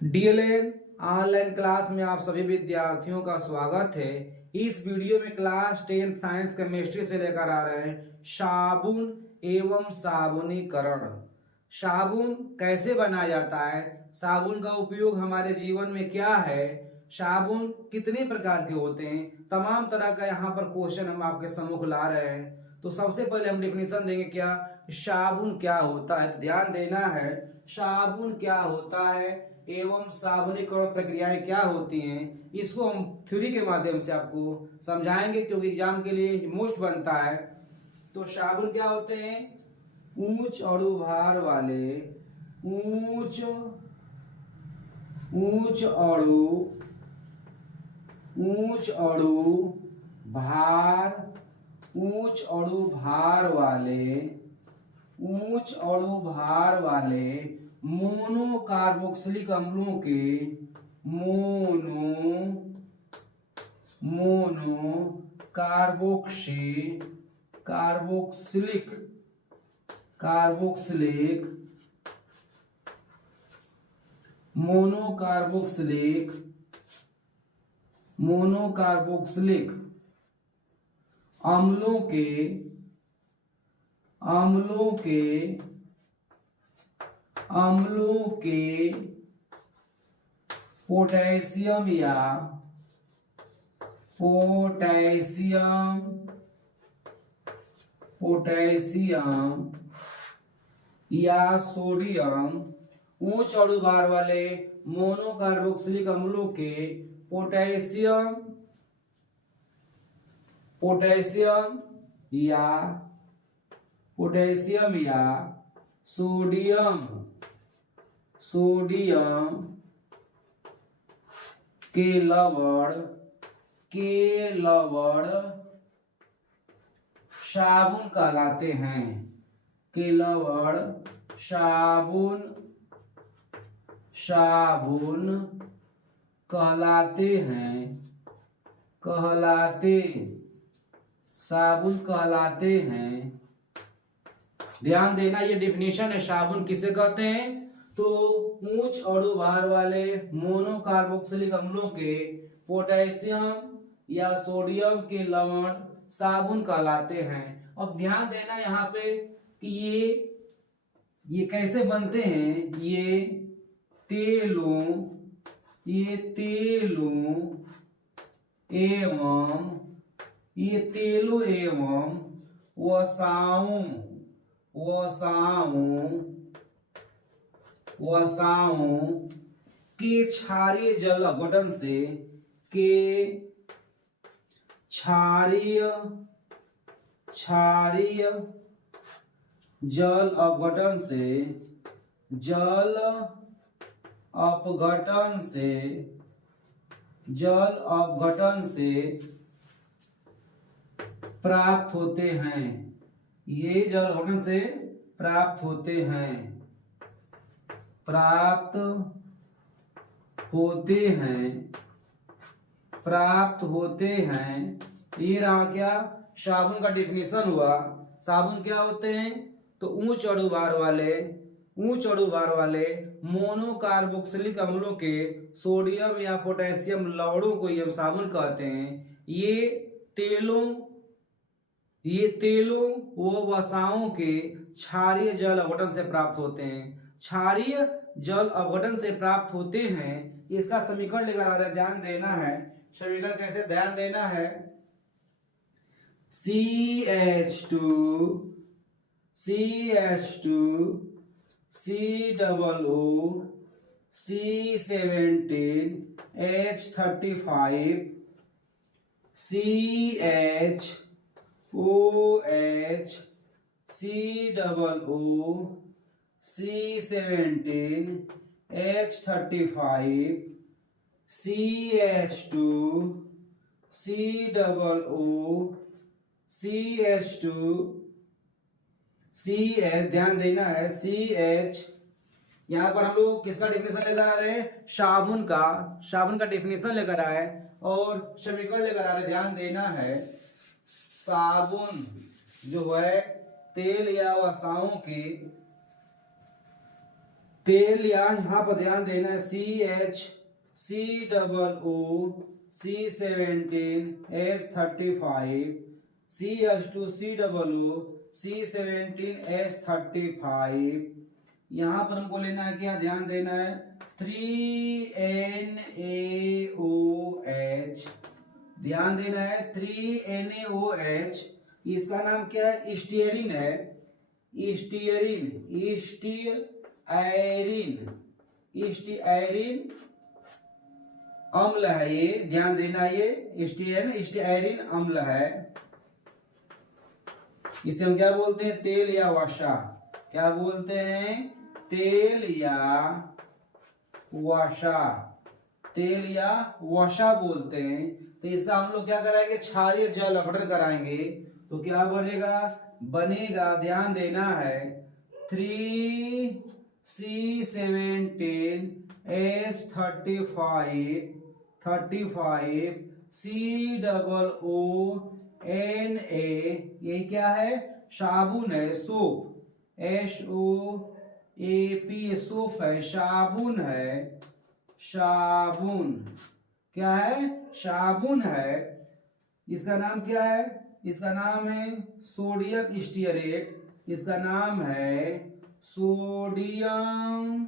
DElEd online class में आप सभी विद्यार्थियों का स्वागत है। इस वीडियो में क्लास 10 साइंस केमिस्ट्री से लेकर आ रहे हैं साबुन एवं साबुनीकरण। साबुन कैसे बनाया जाता है, साबुन का उपयोग हमारे जीवन में क्या है, साबुन कितने प्रकार के होते हैं, तमाम तरह का यहाँ पर क्वेश्चन हम आपके सम्मुख ला रहे हैं। तो सबसे पहले हम डिफिनेशन देंगे क्या साबुन क्या होता है। ध्यान देना है, साबुन क्या होता है एवं साबुनीकरण प्रक्रियाएं क्या होती हैं, इसको हम थ्योरी के माध्यम से आपको समझाएंगे क्योंकि एग्जाम के लिए मोस्ट बनता है। तो साबुन क्या होते हैं, उच्च अणु भार वाले ऊंच ऊंच अणु ऊंच अणु भार ऊंच अणु भार वाले ऊंच अणु भार वाले मोनो कार्बोक्सिलिक अम्लों के मोनो कार्बोक्सिलिक मोनो कार्बोक्सिलिक अम्लों के पोटेशियम या सोडियम उच्च अणु भार वाले मोनो कार्बोक्सिलिक अम्लों के पोटेशियम या सोडियम के लवण साबुन कहलाते हैं। के लवण साबुन साबुन कहलाते हैं। ध्यान देना, ये डिफिनेशन है साबुन किसे कहते हैं। तो उच्च अणु भार वाले मोनो कार्बोक्सिलिक अम्लों के पोटेशियम या सोडियम के लवण साबुन कहलाते हैं। अब ध्यान देना यहाँ पे कि ये कैसे बनते हैं। ये तेलों एवं वसाओं के क्षारीय जल अपघटन से प्राप्त होते हैं। ये जल अपघटन से प्राप्त होते हैं। ये रहा क्या साबुन का डिफिनेशन हुआ। साबुन क्या होते हैं, तो उच्च अणु भार वाले मोनो कार्बोक्सिलिक अम्लों के सोडियम या पोटेशियम लवणों को हम साबुन कहते हैं। ये तेलों व वसाओं के क्षारीय जल अपघटन से प्राप्त होते हैं। क्षारीय जल अपघटन से प्राप्त होते हैं, इसका समीकरण लेकर आ रहा है। ध्यान देना है समीकरण कैसे, ध्यान देना है। CH2 COO C17 H35 CHOH COO C17 H35 CH2 COO CH2 CH, ध्यान देना है CH। यहां पर हम लोग किसका डिफिनेशन लेकर आ रहे हैं, साबुन का डिफिनेशन लेकर आए और समीकरण लेकर आ रहे। ध्यान देना है, साबुन जो है तेल या वसाओं के तेल या यहाँ पर ध्यान देना है CH3OC17H35 CH2COOC17H35। यहाँ पर हमको लेना है क्या, ध्यान देना है 3NaOH, ध्यान देना है 3NaOH। इसका नाम क्या है, स्टीयरिन है, स्टीयरिन अम्ल है ये, ध्यान देना, ये स्टीयरिन अम्ल है। इसे हम क्या बोलते हैं, तेल या वसा। क्या बोलते हैं, तेल या वसा, तेल या वसा बोलते हैं। तो इसका हम लोग क्या कराएंगे, क्षारीय जल अपघटन कराएंगे। तो क्या बनेगा, ध्यान देना है 3C17H35 COONA। ये क्या है, साबुन है, सोप, SOAP, सोप है, साबुन है, साबुन क्या है, साबुन है। इसका नाम क्या है, इसका नाम है सोडियम स्टीयरेट। इसका नाम है सोडियम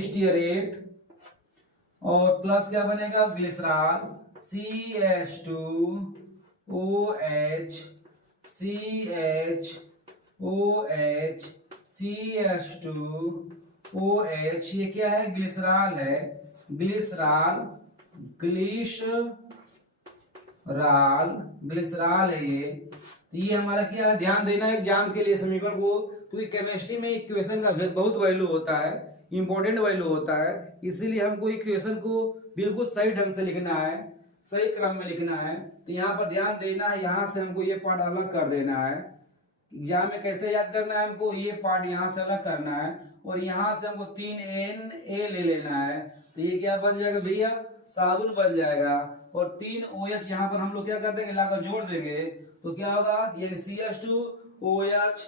स्टीयरेट। और प्लस क्या बनेगा, ग्लिसरॉल, CH2OH ये क्या है, ग्लिसरॉल है, ग्लिसरॉल है ये। तो ये हमारा क्या है, ध्यान देना है एग्जाम के लिए समीकरण को, क्योंकि केमिस्ट्री में इक्वेशन का बहुत वैल्यू होता है, इंपॉर्टेंट वैल्यू होता है। इसीलिए हमको इक्वेशन को बिल्कुल सही ढंग से लिखना है, सही क्रम में लिखना है। तो यहाँ पर ध्यान देना है, यहाँ से हमको ये पार्ट अलग कर देना है। एग्जाम में कैसे याद करना है, हमको ये पार्ट यहाँ से अलग करना है और यहाँ से हमको 3Na ले लेना है। तो ये क्या बन जाएगा भैया, साबुन बन जाएगा। और 3OH यहाँ पर हम लोग क्या कर देंगे, लाकर जोड़ देंगे। तो क्या होगा, ये CH2OH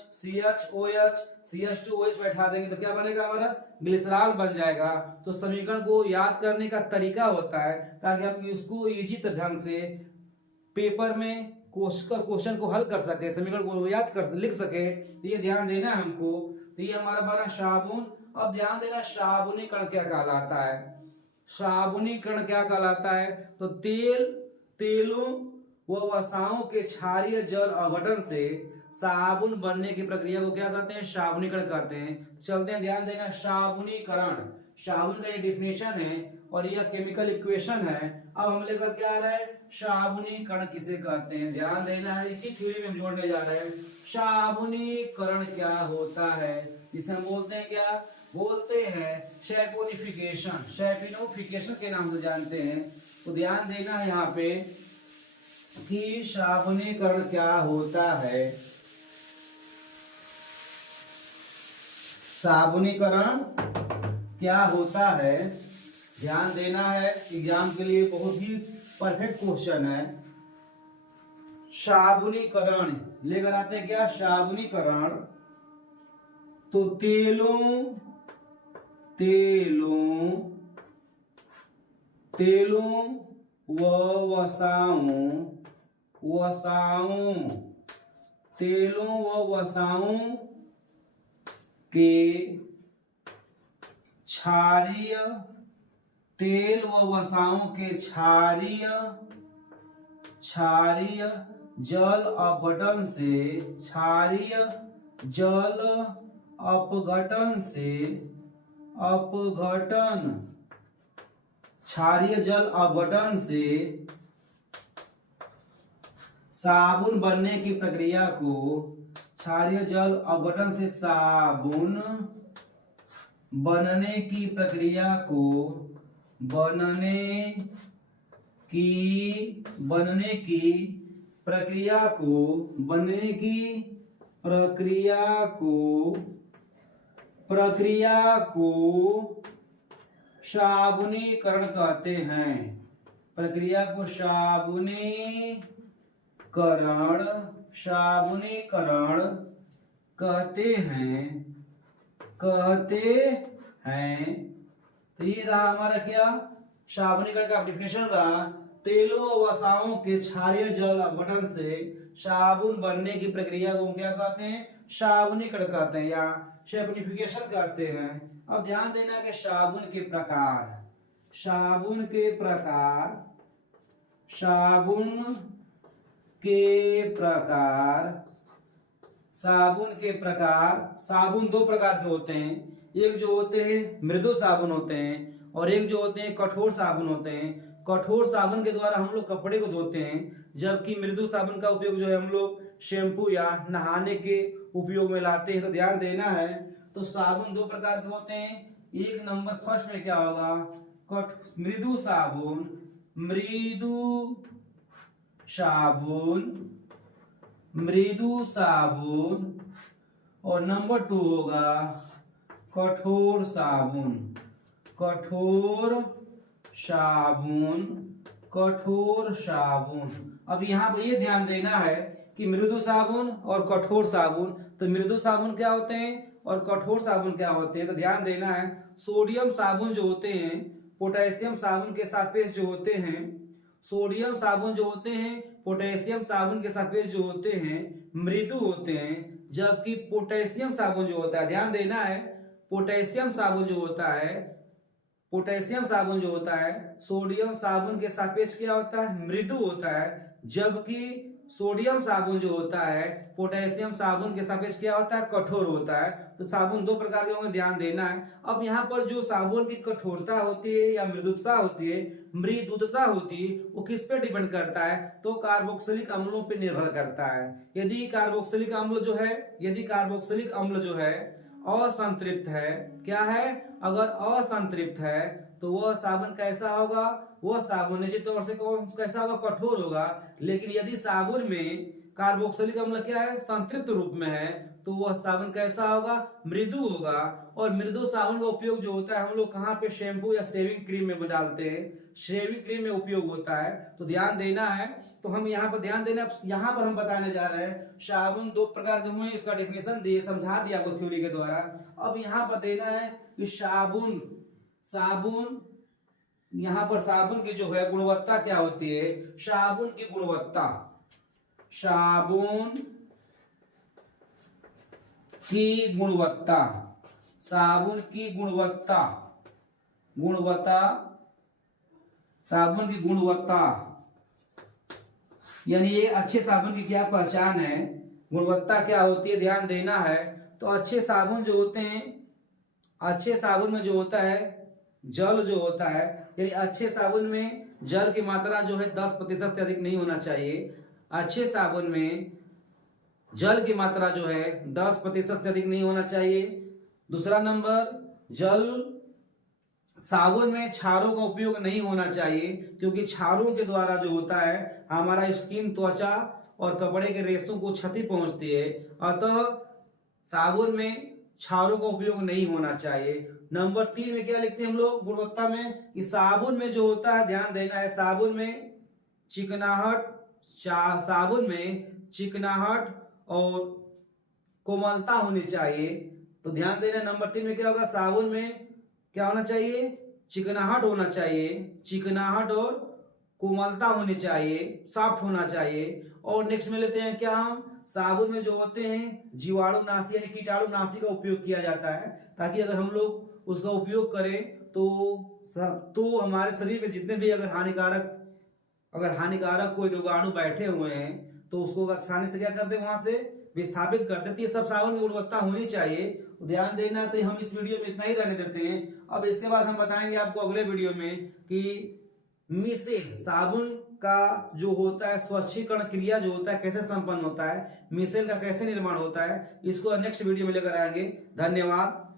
CH2OH बैठा देंगे तो क्या बनेगा, हमारा ग्लिसरॉल बन जाएगा। तो समीकरण को याद करने का तरीका होता है ताकि हम उसको इजी ढंग से पेपर में क्वेश्चन को हल कर सके, समीकरण को याद कर लिख सके। तो ये ध्यान देना है हमको। तो ये हमारा बना साबुन। अब ध्यान देना साबुनीकरण क्या कहलाता है, साबुनीकरण क्या कहलाता है। तो तेलों व वसाओं के क्षारीय जल अवघटन से साबुन बनने की प्रक्रिया को क्या करते हैं, साबुनीकरण करते हैं। चलते हैं, ध्यान देना, साबुनीकरण, साबुन का ये डिफिनेशन है और यह केमिकल इक्वेशन है। अब हम लेकर क्या आ रहा है, साबुनीकरण किसे कहते हैं, ध्यान देना है, इसी थ्योरी में हम जोड़ने जा रहे हैं। साबुनीकरण क्या होता है, इसे हम बोलते हैं, क्या बोलते हैं, सैपोनिफिकेशन, सैपोनिफिकेशन के नाम से जानते हैं। तो ध्यान देना है यहाँ पे कि साबुनीकरण क्या होता है। साबुनीकरण क्या होता है, ध्यान देना है, एग्जाम के लिए बहुत ही परफेक्ट क्वेश्चन है। साबुनीकरण लेकर आते हैं क्या, साबुनीकरण। तो तेलों व वसाओं के क्षारीय, तेल व वसाओं के क्षारीय जल अपघटन से, क्षारीय जल अपघटन से, क्षारीय जल अपघटन से साबुन बनने की प्रक्रिया को, क्षारीय जल अपघटन से साबुन बनने की प्रक्रिया को, बनने की प्रक्रिया को साबुनीकरण कहते हैं। प्रक्रिया को साबुनीकरण कहते हैं। तो ये रहा हमारा क्या साबुनीकरण का डेफिनेशन रहा। तेलों व वसाओं के क्षारीय जल अपघटन से साबुन बनने की प्रक्रिया को क्या कहते हैं, साबुनीकरण कहते हैं या सैबुनिफिकेशन कहते हैं। अब ध्यान देना कि साबुन के प्रकार साबुन दो प्रकार के होते हैं। एक जो होते हैं मृदु साबुन होते हैं और एक जो होते हैं कठोर साबुन होते हैं। कठोर साबुन के द्वारा हम लोग कपड़े को धोते हैं, जबकि मृदु साबुन का उपयोग जो है हम लोग शैम्पू या नहाने के उपयोग में लाते हैं। तो ध्यान देना है। तो साबुन दो प्रकार के होते हैं। एक नंबर फर्स्ट में क्या होगा, मृदु साबुन और नंबर 2 होगा कठोर साबुन। अब यहाँ पे ये ध्यान देना है कि मृदु साबुन और कठोर साबुन, तो मृदु साबुन क्या होते हैं और कठोर साबुन क्या होते हैं। तो ध्यान देना है, सोडियम साबुन जो होते हैं पोटेशियम साबुन के सापेक्ष जो होते हैं, सोडियम साबुन जो होते हैं पोटेशियम साबुन के सापेक्ष जो होते हैं मृदु होते हैं, जबकि पोटेशियम साबुन जो होता है, ध्यान देना है, पोटेशियम साबुन जो होता है सोडियम साबुन के सापेक्ष क्या होता है, मृदु होता है, जबकि सोडियम साबुन जो होता है पोटेशियम साबुन के सापेक्ष क्या होता है, कठोर होता है। तो साबुन दो प्रकार के होंगे, ध्यान देना है। अब यहाँ पर जो साबुन की कठोरता होती है या मृदुता होती है, वो किस पे डिपेंड करता है, तो कार्बोक्सिलिक अम्लों पे निर्भर करता है। यदि कार्बोक्सिलिक अम्ल जो है असंतृप्त है, क्या है, अगर असंतृप्त है तो वह साबुन कैसा होगा, वह साबुन निश्चित तौर से कैसा होगा, कठोर होगा। लेकिन यदि साबुन में कार्बोक्सिलिक अम्ल क्या है, संतृप्त रूप में है, तो वह साबुन कैसा होगा, मृदु होगा। और मृदु साबुन का उपयोग जो होता है हम लोग कहाँ पे, शैम्पू या शेविंग क्रीम में डालते हैं, शेविंग क्रीम में उपयोग होता है। तो ध्यान देना है। तो हम यहाँ पर ध्यान देना, यहाँ पर हम बताने जा रहे हैं साबुन दो प्रकार के हुए, इसका डेफिनेशन दिए, समझा दिया आपको थ्योरी के द्वारा। अब यहाँ पर देना है कि साबुन यहाँ पर साबुन की जो है गुणवत्ता क्या होती है, साबुन की गुणवत्ता साबुन की गुणवत्ता यानी ये अच्छे साबुन की क्या पहचान है, गुणवत्ता क्या होती है, ध्यान देना है। तो अच्छे साबुन जो होते हैं, अच्छे साबुन में जो होता है जल जो होता है, यानी अच्छे साबुन में जल की मात्रा जो है 10% से अधिक नहीं होना चाहिए। अच्छे साबुन में जल की मात्रा जो है 10% से अधिक नहीं होना चाहिए। दूसरा नंबर, साबुन में क्षारों का उपयोग नहीं होना चाहिए, क्योंकि क्षारों के द्वारा जो होता है हमारा स्किन, त्वचा और कपड़े के रेशों को क्षति पहुंचती है। अतः साबुन में क्षारों का उपयोग नहीं होना चाहिए। नंबर 3 में क्या लिखते हैं हम लोग गुणवत्ता में, कि साबुन में जो होता है, ध्यान देना है, साबुन में चिकनाहट और कोमलता होनी चाहिए। तो ध्यान देना, नंबर 3 में क्या होगा, साबुन में क्या होना चाहिए, चिकनाहट होना चाहिए, चिकनाहट और कोमलता होनी चाहिए, सॉफ्ट होना चाहिए। और नेक्स्ट में लेते हैं क्या, हम साबुन में जो होते हैं जीवाणुनाशी यानी कीटाणुनाशी का उपयोग किया जाता है, ताकि अगर हम लोग उसका उपयोग करें तो हमारे शरीर में जितने भी अगर हानिकारक कोई रोगाणु बैठे हुए हैं तो उसको आसानी से क्या करते हैं, वहां से विस्थापित कर देते हैं। सब साबुन की गुणवत्ता होनी चाहिए, ध्यान देना। तो हम इस वीडियो में इतना ही रहने देते हैं। अब इसके बाद हम बताएंगे आपको अगले वीडियो में कि मिसेल साबुन का जो होता है स्वच्छीकरण क्रिया जो होता है कैसे संपन्न होता है, मिसेल का कैसे निर्माण होता है, इसको नेक्स्ट वीडियो में लेकर आएंगे। धन्यवाद।